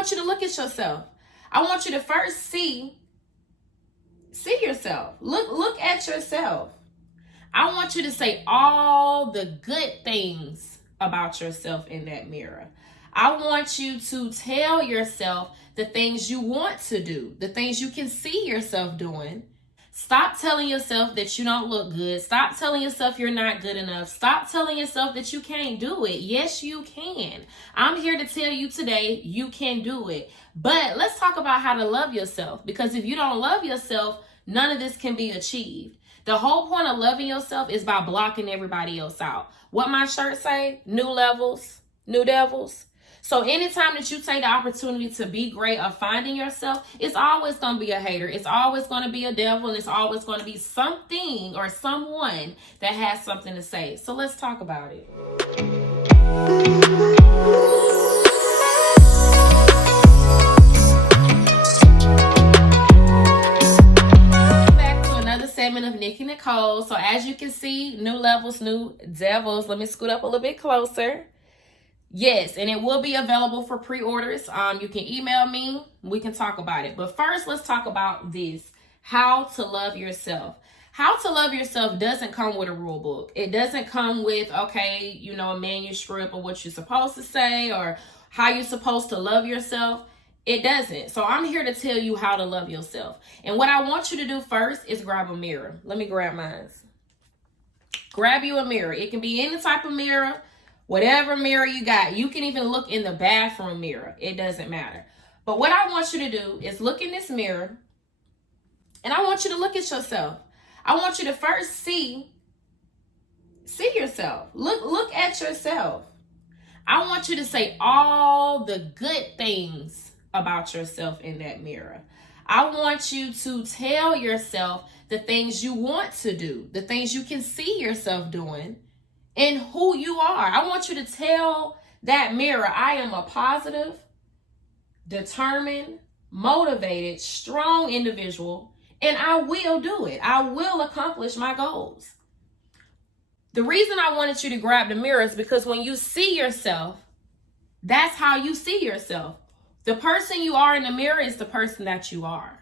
want you to look at yourself. I want you to first see yourself. Look at yourself. I want you to say all the good things about yourself in that mirror. I want you to tell yourself the things you want to do, the things you can see yourself doing. Stop telling yourself that you don't look good. Stop telling yourself you're not good enough. Stop telling yourself that you can't do it. Yes, you can. I'm here to tell you today, you can do it. But let's talk about how to love yourself, because if you don't love yourself, none of this can be achieved. The whole point of loving yourself is by blocking everybody else out. What my shirt say? New levels, new devils. So anytime that you take the opportunity to be great or finding yourself, it's always going to be a hater. It's always going to be a devil, and it's always going to be something or someone that has something to say. So let's talk about it. Back to another segment of Nikki Nicole. So as you can see, new levels, new devils. Let me scoot up a little bit closer. Yes, and it will be available for pre-orders. You can email me. We can talk about it. But first, let's talk about this. How to love yourself. How to love yourself doesn't come with a rule book. It doesn't come with, okay, a manuscript of what you're supposed to say or how you're supposed to love yourself. It doesn't. So I'm here to tell you how to love yourself. And what I want you to do first is grab a mirror. Let me grab mine. Grab you a mirror. It can be any type of mirror. Whatever mirror you got, you can even look in the bathroom mirror. It doesn't matter. But what I want you to do is look in this mirror, and I want you to look at yourself. I want you to first see yourself. Look at yourself. I want you to say all the good things about yourself in that mirror. I want you to tell yourself the things you want to do, the things you can see yourself doing, and who you are. I want you to tell that mirror, I am a positive, determined, motivated, strong individual, and I will do it. I will accomplish my goals. The reason I wanted you to grab the mirror is because when you see yourself, that's how you see yourself. The person you are in the mirror is the person that you are.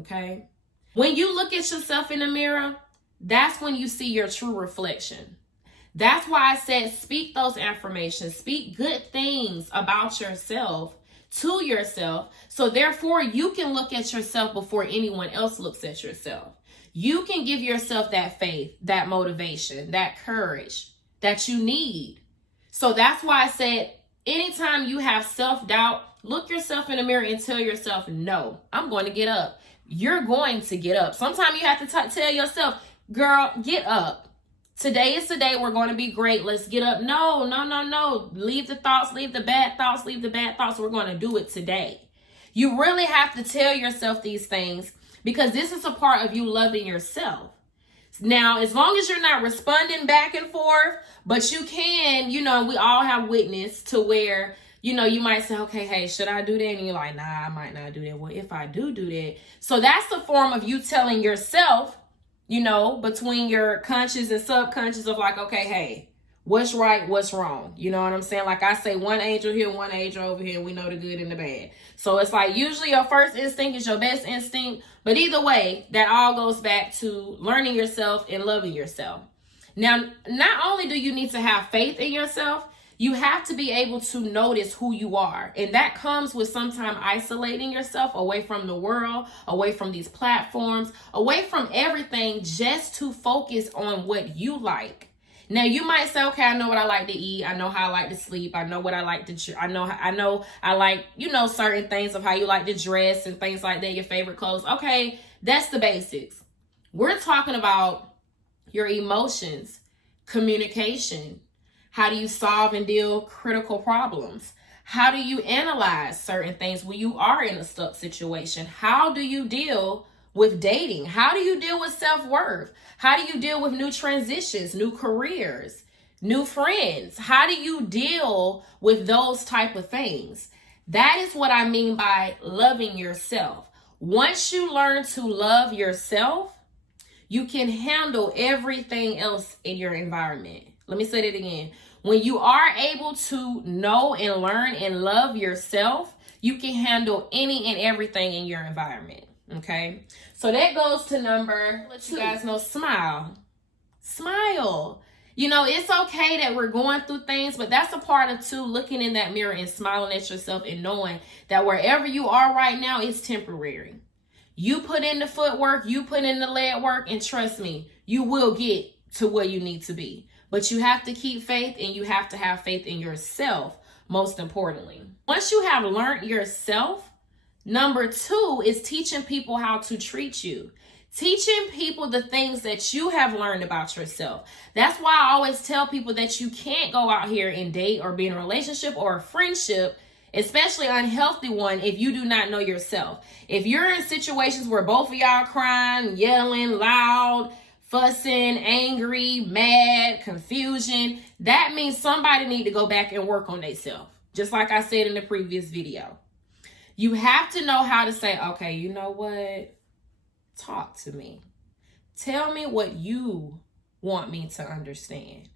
Okay? When you look at yourself in the mirror, that's when you see your true reflection. That's why I said speak those affirmations, speak good things about yourself to yourself. So therefore you can look at yourself before anyone else looks at yourself. You can give yourself that faith, that motivation, that courage that you need. So that's why I said anytime you have self-doubt, look yourself in the mirror and tell yourself, no, I'm going to get up. You're going to get up. Sometimes you have to tell yourself, girl, get up. Today is the day we're going to be great. Let's get up. No. Leave the thoughts, leave the bad thoughts, We're going to do it today. You really have to tell yourself these things because this is a part of you loving yourself. Now, as long as you're not responding back and forth, but you can, we all have witness to where, you might say, okay, hey, should I do that? And you're like, nah, I might not do that. Well, if I do that. So that's the form of you telling yourself, between your conscious and subconscious of like, okay, hey, what's right, what's wrong? You know what I'm saying? Like I say, one angel here, one angel over here, and we know the good and the bad. So it's like usually your first instinct is your best instinct. But either way, that all goes back to learning yourself and loving yourself. Now, not only do you need to have faith in yourself, you have to be able to notice who you are. And that comes with sometimes isolating yourself away from the world, away from these platforms, away from everything, just to focus on what you like. Now, you might say, okay, I know what I like to eat. I know how I like to sleep. I know what I like to, I know I like, certain things of how you like to dress and things like that, your favorite clothes. Okay, that's the basics. We're talking about your emotions, communication. How do you solve and deal critical problems? How do you analyze certain things when you are in a stuck situation? How do you deal with dating? How do you deal with self-worth? How do you deal with new transitions, new careers, new friends? How do you deal with those type of things? That is what I mean by loving yourself. Once you learn to love yourself, you can handle everything else in your environment. Let me say that again. When you are able to know and learn and love yourself, you can handle any and everything in your environment. Okay, so that goes to number 2. You guys know, smile. Smile. You know, it's okay that we're going through things, but that's a part of too, looking in that mirror and smiling at yourself and knowing that wherever you are right now is temporary. You put in the footwork, you put in the leg work, and trust me, you will get to where you need to be. But you have to keep faith, and you have to have faith in yourself, most importantly. Once you have learned yourself, number 2 is teaching people how to treat you. Teaching people the things that you have learned about yourself. That's why I always tell people that you can't go out here and date or be in a relationship or a friendship, especially an unhealthy one, if you do not know yourself. If you're in situations where both of y'all crying, yelling, loud, fussing, angry, mad, confusion, that means somebody need to go back and work on themselves. Just like I said in the previous video. You have to know how to say, okay, you know what? Talk to me. Tell me what you want me to understand.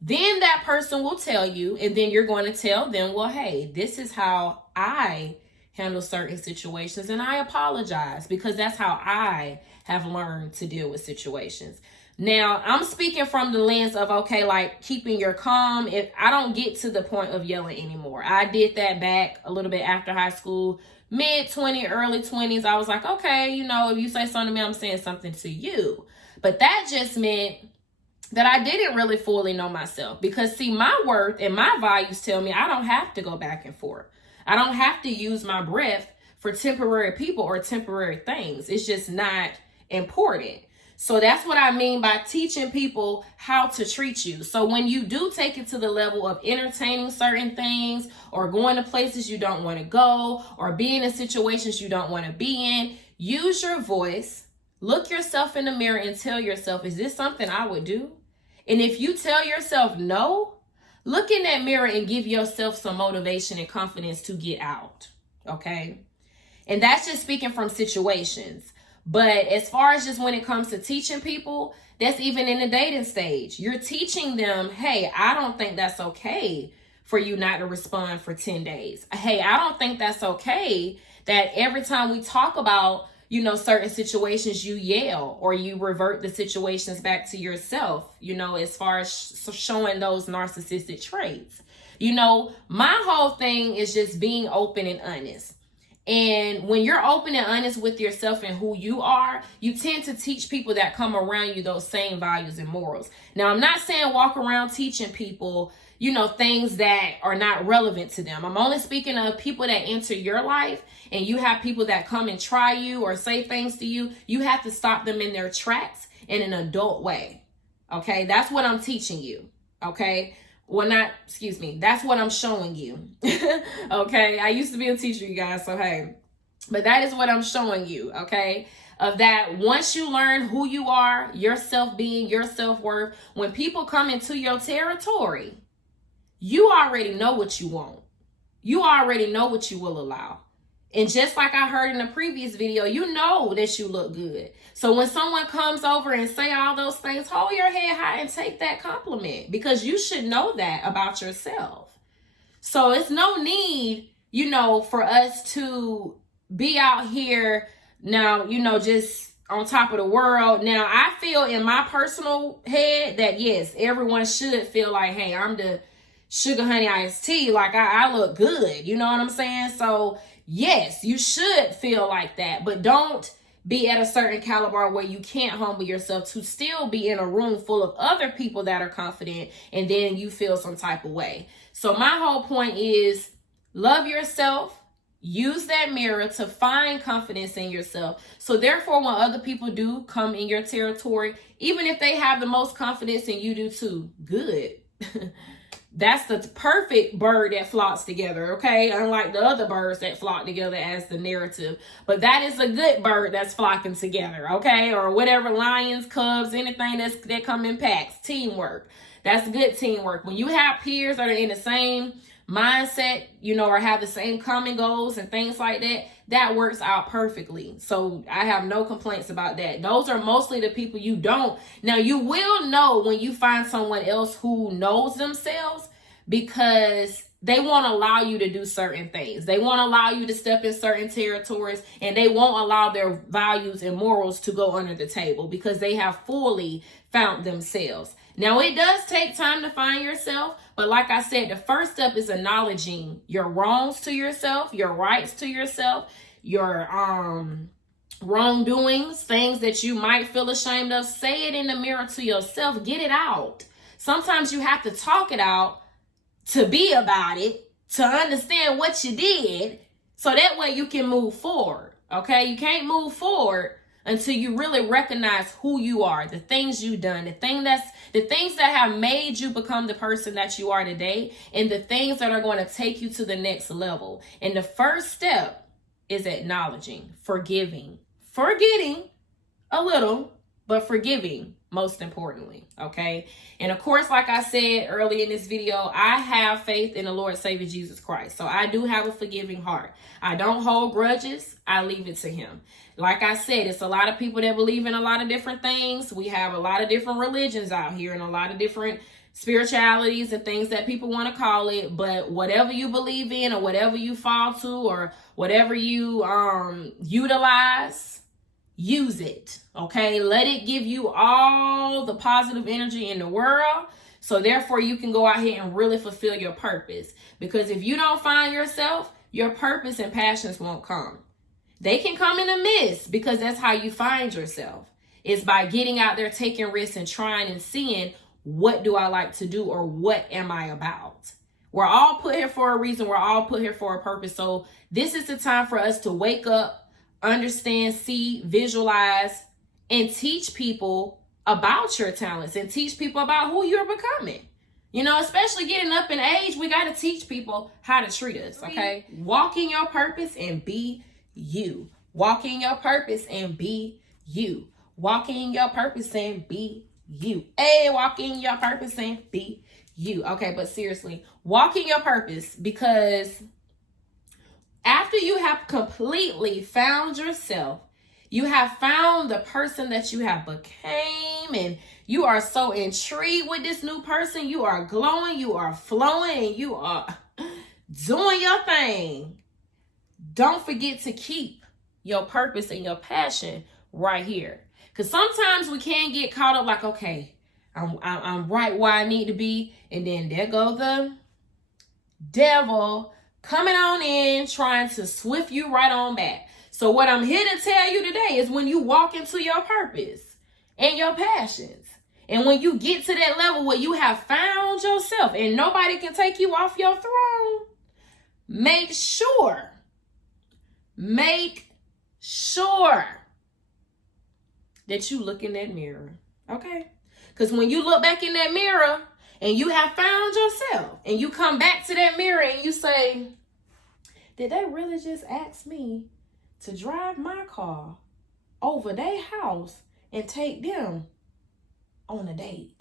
Then that person will tell you, and then you're going to tell them, well, hey, this is how I handle certain situations, and I apologize because that's how I have learned to deal with situations. Now, I'm speaking from the lens of, okay, like keeping your calm. If I don't get to the point of yelling anymore. I did that back a little bit after high school. Mid-20s, early 20s, I was like, okay, you know, if you say something to me, I'm saying something to you. But that just meant that I didn't really fully know myself. Because, see, my worth and my values tell me I don't have to go back and forth. I don't have to use my breath for temporary people or temporary things. It's just not important. So that's what I mean by teaching people how to treat you. So when you do take it to the level of entertaining certain things or going to places you don't want to go or being in situations you don't want to be in, use your voice, look yourself in the mirror and tell yourself, is this something I would do? And if you tell yourself no, look in that mirror and give yourself some motivation and confidence to get out. Okay? And that's just speaking from situations. But as far as just when it comes to teaching people, that's even in the dating stage. You're teaching them, hey, I don't think that's okay for you not to respond for 10 days. Hey, I don't think that's okay that every time we talk about, you know, certain situations, you yell or you revert the situations back to yourself, you know, as far as showing those narcissistic traits. You know, my whole thing is just being open and honest. And when you're open and honest with yourself and who you are, you tend to teach people that come around you those same values and morals. Now, I'm not saying walk around teaching people, you know, things that are not relevant to them. I'm only speaking of people that enter your life and you have people that come and try you or say things to you. You have to stop them in their tracks in an adult way. Okay, that's what I'm teaching you. Okay. Well, that's what I'm showing you. Okay, I used to be a teacher, you guys, so hey, but that is what I'm showing you, okay? Of that, once you learn who you are, your self-being, your self-worth, when people come into your territory, you already know what you want. You already know what you will allow. And just like I heard in the previous video, you know that you look good. So when someone comes over and say all those things, hold your head high and take that compliment because you should know that about yourself. So it's no need, you know, for us to be out here now, you know, just on top of the world. Now, I feel in my personal head that, yes, everyone should feel like, hey, I'm the sugar honey iced tea. Like I look good. You know what I'm saying? So yes, you should feel like that, but don't be at a certain caliber where you can't humble yourself to still be in a room full of other people that are confident and then you feel some type of way. So my whole point is love yourself, use that mirror to find confidence in yourself. So therefore, when other people do come in your territory, even if they have the most confidence and you do too, good. That's the perfect bird that flocks together, okay? Unlike the other birds that flock together as the narrative. But that is a good bird that's flocking together, okay? Or whatever, lions, cubs, anything that come in packs. Teamwork. That's good teamwork. When you have peers that are in the same mindset, you know, or have the same common goals and things like that, that works out perfectly. So I have no complaints about that. Those are mostly the people you don't. Now, you will know when you find someone else who knows themselves because they won't allow you to do certain things. They won't allow you to step in certain territories, and they won't allow their values and morals to go under the table because they have fully found themselves. Now, it does take time to find yourself, but like I said, the first step is acknowledging your wrongs to yourself, your rights to yourself, your wrongdoings, things that you might feel ashamed of. Say it in the mirror to yourself. Get it out. Sometimes you have to talk it out to be about it, to understand what you did, so that way you can move forward. Okay? You can't move forward until you really recognize who you are, the things you've done, the things that have made you become the person that you are today, and the things that are going to take you to the next level. And the first step is acknowledging, forgiving, forgetting a little, but forgiving most importantly. Okay. And of course, like I said early in this video, I have faith in the Lord Savior Jesus Christ. So I do have a forgiving heart. I don't hold grudges. I leave it to him. Like I said, it's a lot of people that believe in a lot of different things. We have a lot of different religions out here and a lot of different spiritualities and things that people want to call it. But whatever you believe in, or whatever you fall to, or whatever you utilize, use it. Okay, let it give you all the positive energy in the world, so therefore you can go out here and really fulfill your purpose. Because if you don't find yourself, your purpose and passions won't come. They can come in a mist, because that's how you find yourself. It's by getting out there, taking risks, and trying and seeing, what do I like to do, or what am I about? We're all put here for a reason. We're all put here for a purpose. So this is the time for us to wake up, understand, see, visualize, and teach people about your talents, and teach people about who you're becoming. You know, especially getting up in age, we got to teach people how to treat us, okay? Walk in your purpose and be you. Walk in your purpose and be you. Walk in your purpose and be you. Hey, walk in your purpose and be you. Okay, but seriously, walk in your purpose, because after you have completely found yourself, you have found the person that you have became, and you are so intrigued with this new person. You are glowing, you are flowing, and you are doing your thing. Don't forget to keep your purpose and your passion right here. Because sometimes we can get caught up like, okay, I'm right where I need to be. And then there go the devil coming on in, trying to swift you right on back. So what I'm here to tell you today is, when you walk into your purpose and your passions, and when you get to that level where you have found yourself and nobody can take you off your throne, make sure that you look in that mirror, okay? Because when you look back in that mirror and you have found yourself, and you come back to that mirror and you say, did they really just ask me to drive my car over their house and take them on a date?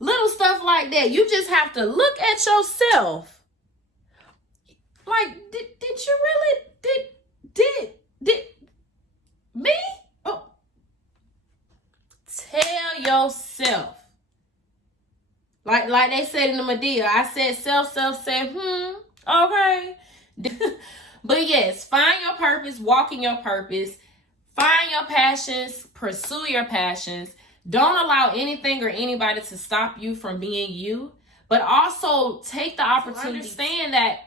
Little stuff like that. You just have to look at yourself. Like, did you really, did me? Oh. Tell yourself. Like they said in the Medea, I said self said, okay. But yes, find your purpose, walk in your purpose, find your passions, pursue your passions. Don't allow anything or anybody to stop you from being you, but also take the opportunity to understand that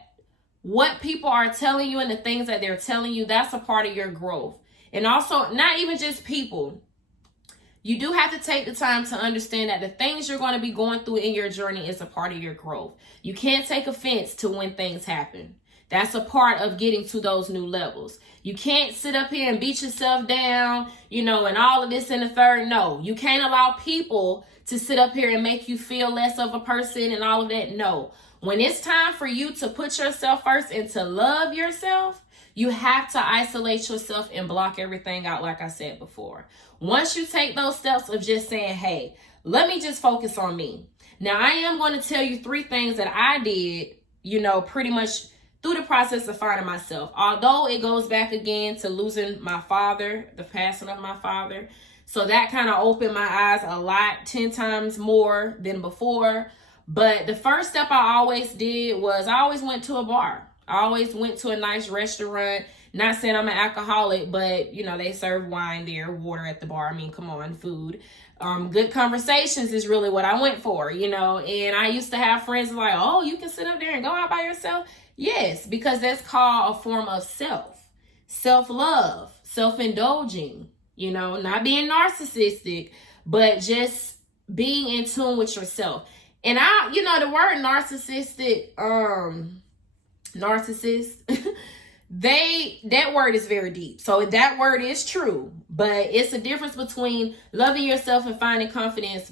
what people are telling you and the things that they're telling you, that's a part of your growth. And also, not even just people. You do have to take the time to understand that the things you're going to be going through in your journey is a part of your growth. You can't take offense to when things happen. That's a part of getting to those new levels. You can't sit up here and beat yourself down, and all of this and the third. No, you can't allow people to sit up here and make you feel less of a person and all of that. No. When it's time for you to put yourself first and to love yourself, you have to isolate yourself and block everything out, like I said before. Once you take those steps of just saying, hey, let me just focus on me. Now, I am going to tell you 3 things that I did, pretty much through the process of finding myself. Although it goes back again to losing my father, the passing of my father. So that kind of opened my eyes a lot, 10 times more than before. But the first step I always did was I always went to a bar. I always went to a nice restaurant. Not saying I'm an alcoholic, but you know, they serve wine there, water at the bar. I mean, come on, food. Good conversations is really what I went for, you know. And I used to have friends like, oh, you can sit up there and go out by yourself. Yes, because that's called a form of self-love, self-indulging, you know, not being narcissistic, but just being in tune with yourself. And you know, the word narcissistic, narcissist, that word is very deep. So that word is true, but it's a difference between loving yourself and finding confidence.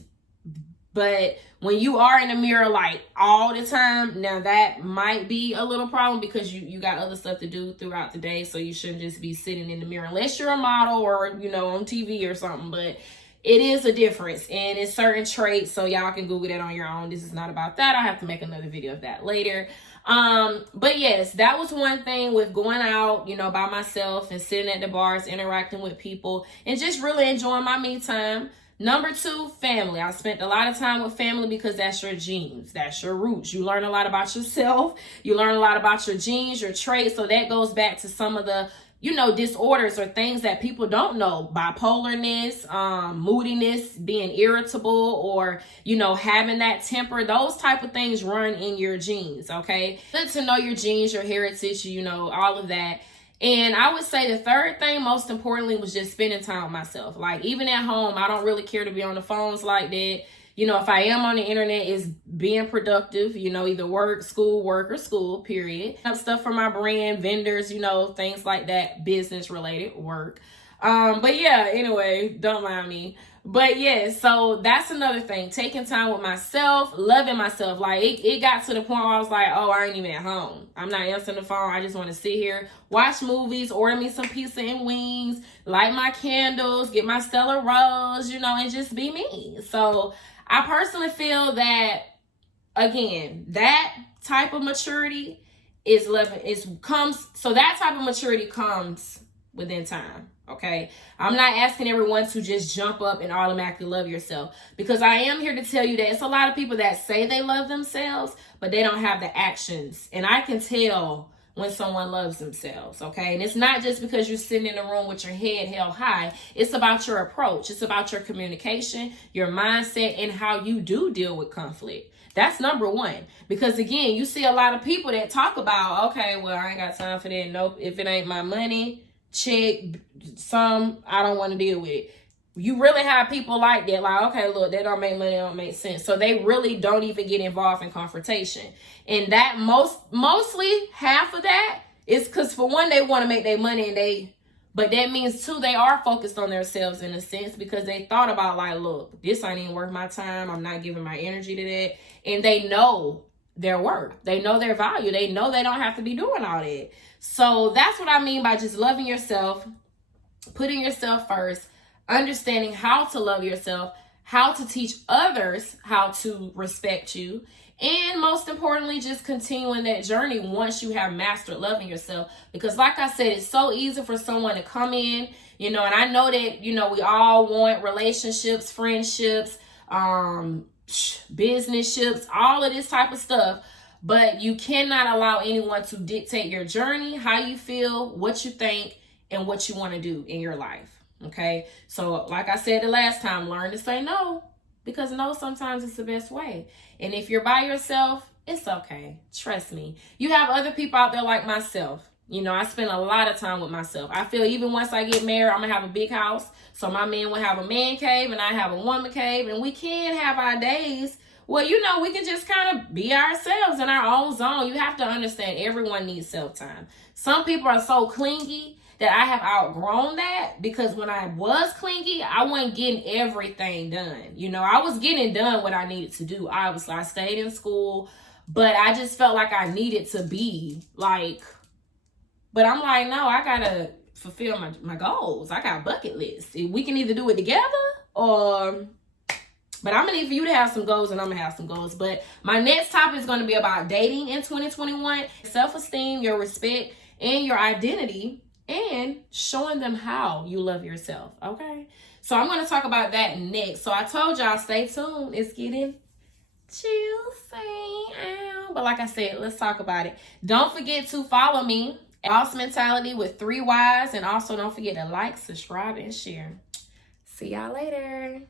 But when you are in the mirror like all the time, now that might be a little problem because you got other stuff to do throughout the day. So you shouldn't just be sitting in the mirror unless you're a model or, you know, on TV or something. But it is a difference, and it's certain traits. So y'all can Google that on your own. This is not about that. I'll have to make another video of that later. But yes, that was one thing with going out, you know, by myself and sitting at the bars, interacting with people, and just really enjoying my me time. Number 2, family. I spent a lot of time with family because that's your genes. That's your roots. You learn a lot about yourself. You learn a lot about your genes, your traits. So that goes back to some of the, you know, disorders or things that people don't know. Bipolarness, moodiness, being irritable, or, you know, having that temper. Those type of things run in your genes, okay? Good to know your genes, your heritage, you know, all of that. And I would say the third thing, most importantly, was just spending time with myself. Like, even at home, I don't really care to be on the phones like that. You know, if I am on the internet, it's being productive, you know, either work, or school, period. Have stuff for my brand, vendors, you know, things like that, business related work. But yeah, anyway, don't mind me. But yeah, so that's another thing. Taking time with myself, loving myself. Like, it got to the point where I was like, oh, I ain't even at home. I'm not answering the phone. I just want to sit here, watch movies, order me some pizza and wings, light my candles, get my Stella Rose, you know, and just be me. So I personally feel that, again, that type of maturity that type of maturity comes within time. Okay, I'm not asking everyone to just jump up and automatically love yourself, because I am here to tell you that it's a lot of people that say they love themselves, but they don't have the actions. And I can tell when someone loves themselves, okay? And it's not just because you're sitting in a room with your head held high. It's about your approach. It's about your communication, your mindset, and how you do deal with conflict. That's number 1. Because again, you see a lot of people that talk about, okay, well, I ain't got time for that. Nope, if it ain't my money, check, I don't want to deal with it. You really have people like that, like, okay, look, that don't make money, don't make sense. So they really don't even get involved in confrontation. And that mostly half of that is because, for one, they want to make their money, but that means too, they are focused on themselves in a sense, because they thought about, like, look, this ain't even worth my time. I'm not giving my energy to that. And they know their worth. They know their value. They know they don't have to be doing all that. So that's what I mean by just loving yourself, putting yourself first, understanding how to love yourself, how to teach others how to respect you, and most importantly, just continuing that journey once you have mastered loving yourself. Because like I said, it's so easy for someone to come in, you know, and I know that, you know, we all want relationships, friendships, business ships, all of this type of stuff. But you cannot allow anyone to dictate your journey, how you feel, what you think, and what you want to do in your life. Okay? So like I said the last time, learn to say no, because no sometimes it's the best way. And if you're by yourself, it's okay. Trust me. You have other people out there like myself. You know, I spend a lot of time with myself. I feel even once I get married, I'm going to have a big house. So my man will have a man cave and I have a woman cave. And we can have our days. Well, you know, we can just kind of be ourselves in our own zone. You have to understand everyone needs self-time. Some people are so clingy that I have outgrown that, because when I was clingy, I wasn't getting everything done. You know, I was getting done what I needed to do. I stayed in school, but I just felt like I needed to be like, but I'm like, no, I got to fulfill my goals. I got a bucket list. We can either do it together or... But I'm going to need for you to have some goals, and I'm going to have some goals. But my next topic is going to be about dating in 2021, self-esteem, your respect, and your identity, and showing them how you love yourself, okay? So I'm going to talk about that next. So I told y'all, stay tuned. It's getting Juicy. Ow. But like I said, let's talk about it. Don't forget to follow me, Boss Mentality with 3 Ys. And also don't forget to like, subscribe, and share. See y'all later.